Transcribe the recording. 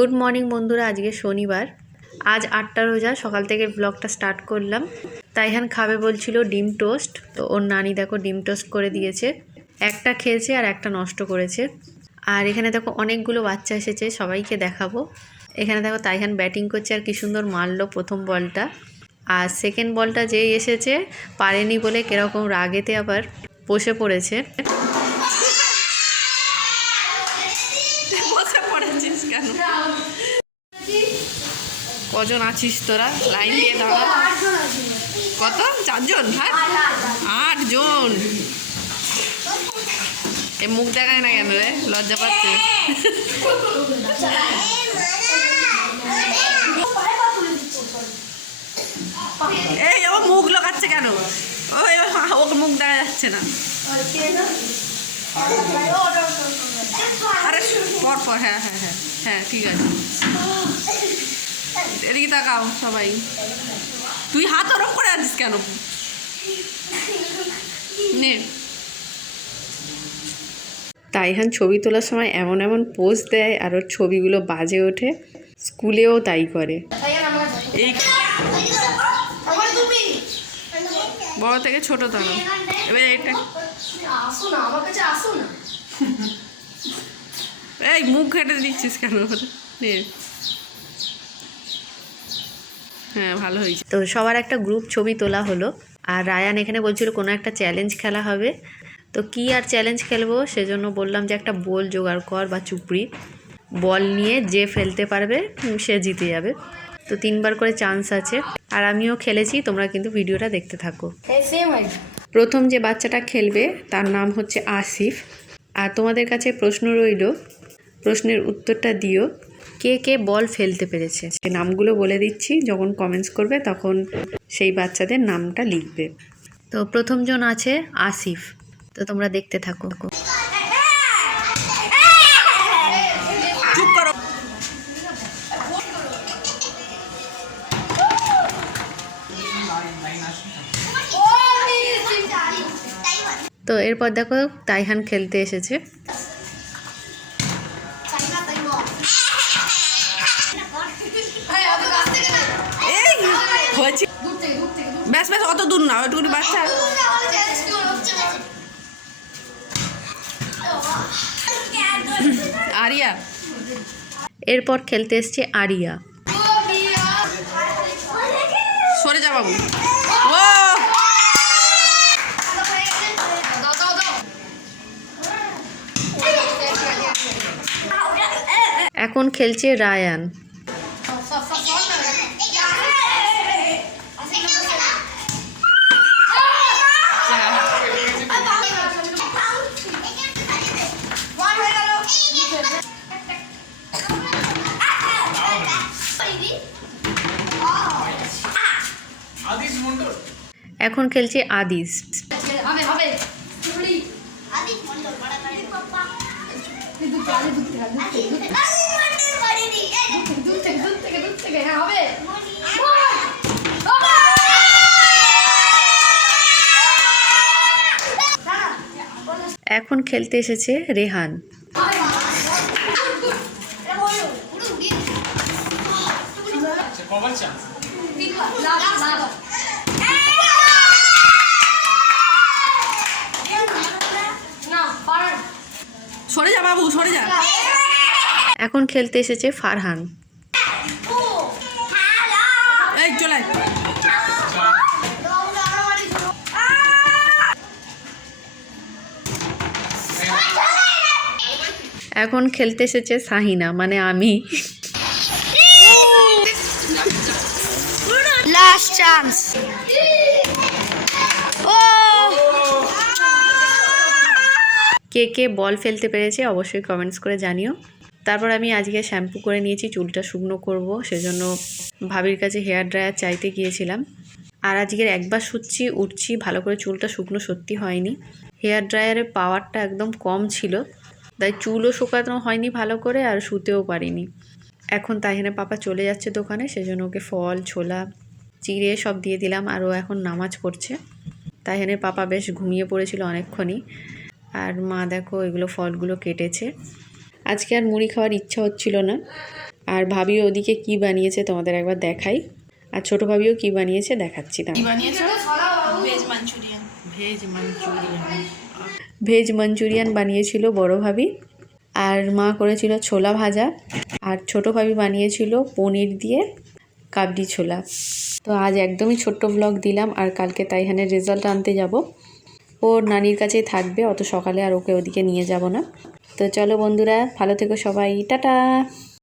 Good morning বন্ধুরা, আজকে শনিবার। আজ আটটা রোজা, সকাল থেকে ব্লগটা স্টার্ট করলাম। তাইহান খাবে বলছিল ডিম টোস্ট, তো ওর নানি দেখো ডিম টোস্ট করে দিয়েছে। একটা খেয়েছে আর একটা নষ্ট করেছে। আর এখানে দেখো অনেকগুলো বাচ্চা এসেছে, সবাইকে দেখাবো। এখানে দেখো তাইহান ব্যাটিং করছে আর কি সুন্দর মারলো প্রথম বলটা। আর সেকেন্ড বলটা যেই এসেছে, পারেনি বলে কীরকম রাগেতে আবার বসে পড়েছে বসে পড়েছিস কেন কজন আছিস তোরা? লাইন দিয়ে দাঁড়া। কত? চারজন? হ্যাঁ আটজন। এ মুখ দেখায় না কেন রে? লজ্জা পাচ্ছে। এই ও মুখ লোকাচ্ছে কেন? ওই ওকে মুখ দেখা যাচ্ছে না। আরে, পর পর হ্যাঁ হ্যাঁ হ্যাঁ হ্যাঁ ঠিক আছে। তাকাও সবাই। তুই হাত ওরম করে আছিস কেন? নে। তাইহান ছবি তোলার সময় এমন এমন পোজ দেয় আর ওর ছবিগুলো বাজে ওঠে। স্কুলেও তাই করে। এই বড় থেকে ছোট তানো এবার এটা এই মুখ ঘেটে দিচ্ছিস কেন? নে। হ্যাঁ ভালো হয়েছে। তো সবার একটা গ্রুপ ছবি তোলা হলো। আর রায়ান এখানে বলছিল কোনো একটা চ্যালেঞ্জ খেলা হবে। তো কি আর চ্যালেঞ্জ খেলব? সেজন্য বললাম যে একটা বল জোগাড় কর বা চুপড়ি। বল নিয়ে যে ফেলতে পারবে সে জিতে যাবে। তো তিনবার করে চান্স আছে। আর আমিও খেলেছি তোমরা কিন্তু ভিডিওটা দেখতে থাকো। প্রথম যে বাচ্চাটা খেলবে তার নাম হচ্ছে আসিফ। আর তোমাদের কাছে প্রশ্ন রইল। প্রশ্নের উত্তরটা দিও। কে কে বল ফেলতে পেরেছে। সে নামগুলো বলে দিচ্ছি যখন কমেন্টস করবে তখন সেই বাচ্চাদের নামটা লিখবে। তো প্রথমজন আছে আসিফ। তো তোমরা দেখতে থাকো। তো এরপর দেখো তাইহান খেলতে এসেছে। ব্যাস ব্যাস অত দূর না ওইটুকুনি বাচ্চা। আরিয়া। এরপর খেলতে এসছে আরিয়া। সরে যা বাবু। ও! এখন খেলছে রায়ান। এখন খেলছে আদিস। হবে হবে। চুড়ি দুধ থেকে দুধ থেকে। দুধ থেকে দুধ থেকে দুধ থেকে। দুধ থেকে হ্যাঁ হবে। এখন খেলতে এসেছে রেহান। সরে যা বাবু সরে যা। এখন খেলতে এসেছে ফারহান। এই চলে এখন খেলতে এসেছে সাহিনা মানে আমি। চান্স কে কে বল ফেলতে পেরেছে অবশ্যই কমেন্টস করে জানিও। তারপর আমি আজকে শ্যাম্পু করে নিয়েছি, চুলটা শুকনো করব, সেজন্য ভাবির কাছে হেয়ার ড্রায়ার চাইতে গিয়েছিলাম। আর আজকের একবার শুচ্ছি, উঠছি, ভালো করে চুলটা শুকনো সত্যি হয়নি। হেয়ার ড্রায়ারের পাওয়ারটা একদম কম ছিল। তাই চুলও শুকানো হয়নি ভালো করে, আর শুতেও পারিনি। এখন তাহিনে পাপা চলে যাচ্ছে দোকানে, সেজন্য ওকে ফল, ছোলা চিড়ে সব দিয়ে দিলাম আর ও এখন নামাজ পড়ছে। তাহিনের পাপা বেশ ঘুমিয়ে পড়েছিল অনেকক্ষণই। আর মা দেখো এগুলো ফলগুলো কেটেছে। আজকে আর মুড়ি খাওয়ার ইচ্ছা হচ্ছিল না। আর ভাবি ওদিকে কি বানিয়েছে তোমাদের একবার দেখাই। আর ছোট ভাবিও কি বানিয়েছে দেখাচ্ছি মাঞ্চুরিয়ান। ভেজ মাঞ্চুরিয়ান বানিয়েছিল বড় ভাবি। আর মা করেছিল ছোলা ভাজা। আর ছোট ভাবি বানিয়েছিল পনির দিয়ে। কাবলি ছোলা। তো আজ একদমই ছোট্ট ব্লগ দিলাম আর কালকে তাইহানের রেজাল্ট আনতে যাব। ওর নানির কাছেই থাকবে, অত সকালে আর ওকে ওদিকে নিয়ে যাব না। তো চলো বন্ধুরা, ভালো থেকো সবাই। টাটা!